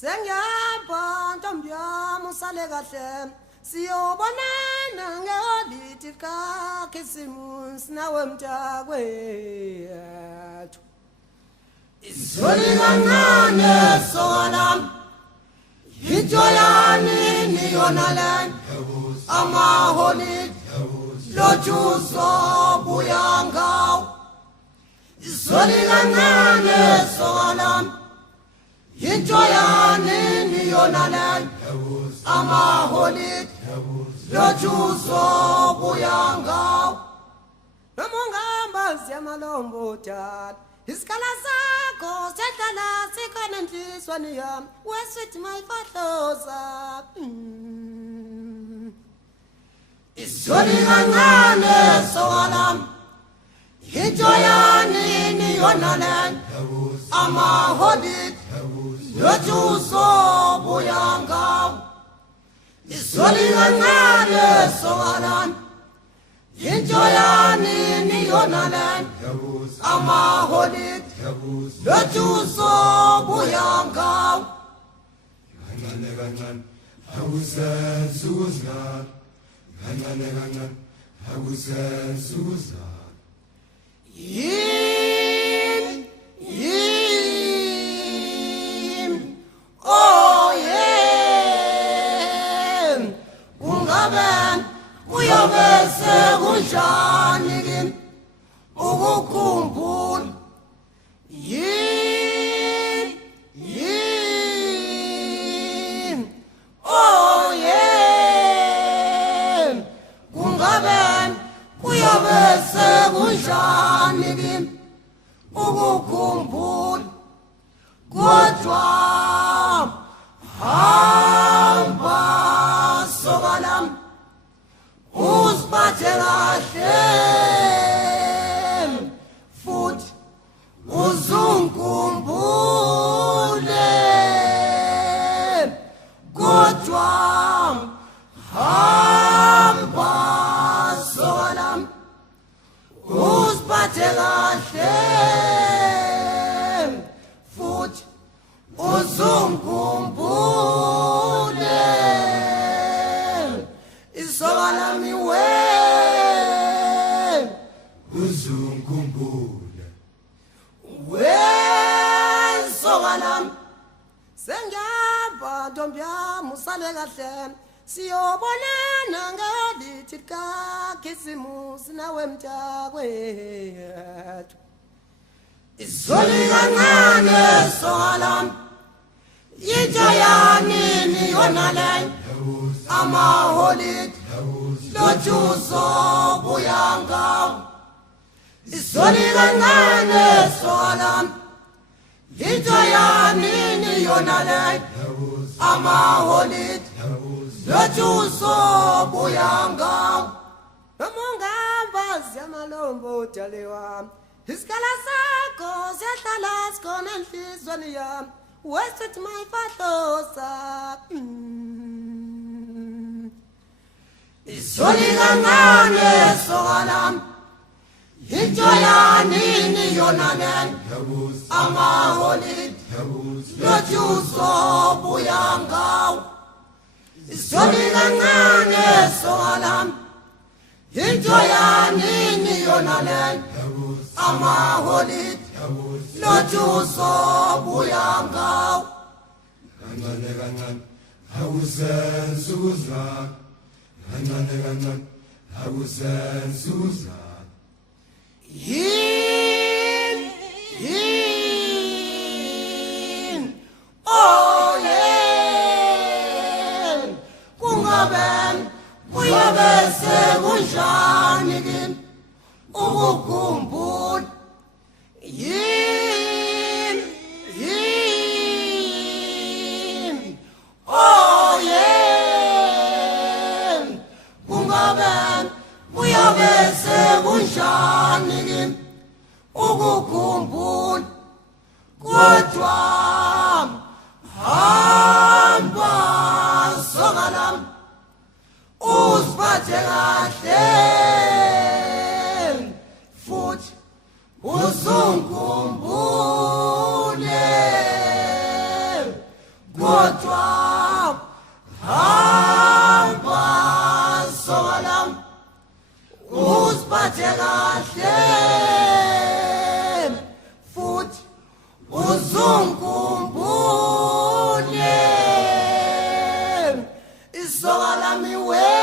Sengiyapha ntombi yami usale kahle siyobonana ngeholiday kaKhisimusi nawe mntakwethu izoli kancane solam yijoyani niyonale amaholiday lojuzo buyangaw izoli kancane solam yijoyani niyonale amaholiday lojuzo buyangaw nomungamba siyamalombo dad isikala sakho sedlala sikhona enhlisweni yami wesithi mayifahloza izoli kancane solam yijoyani niyonale amaholiday lojuzo buyangaw izoli kancane solam yijoyani niyonale amaholiday lojuzo buyangaw kancane kancane awusenza ukuzingana kancane kancane awusenza ukuzingana oh yeah ungabe uyobe sekunjani kimi ukukhumbula oh yeah ungabe uyobe sekunjani kimi ukukhumbula kodwa hamba sokalam uziphathe kahle futhi uzungikhumbule kodwa hamba sokalam uziphathe kahle futhi uzungikhumbule isokalami we uzungikhumbule sokalami sengiyapha ntombi yami usale kahle siyobonana ngeholiday kaKhisimusi nawe mntakwethu izoli kancane sokalami yijoyani niyonale amaholiday lojuzo buyangaw izoli kancane sokalami yijoyani niyonale amaholiday lojuzo buyangaw nomungamba siyamalombo dali wami isikala sakho sedlala sikhona enhlizweni yami wesithi mayifahloza izoli kancane sokalami yijoyani niyonale amaholiday lojuzo buyangaw izoli kancane sokalami yijoyani niyonale amaholiday lojuzo buyangaw kancane kancane awusenza ukuzingana kancane kancane awusenza ukuzingana oh yeah kungabe uyobe sekunjani kimi ukukhumbula oh yeah kungabe uyobe sekunjani kimi ukukhumbula ungiphathe kahle futhi uzungikhumbule isoka lami we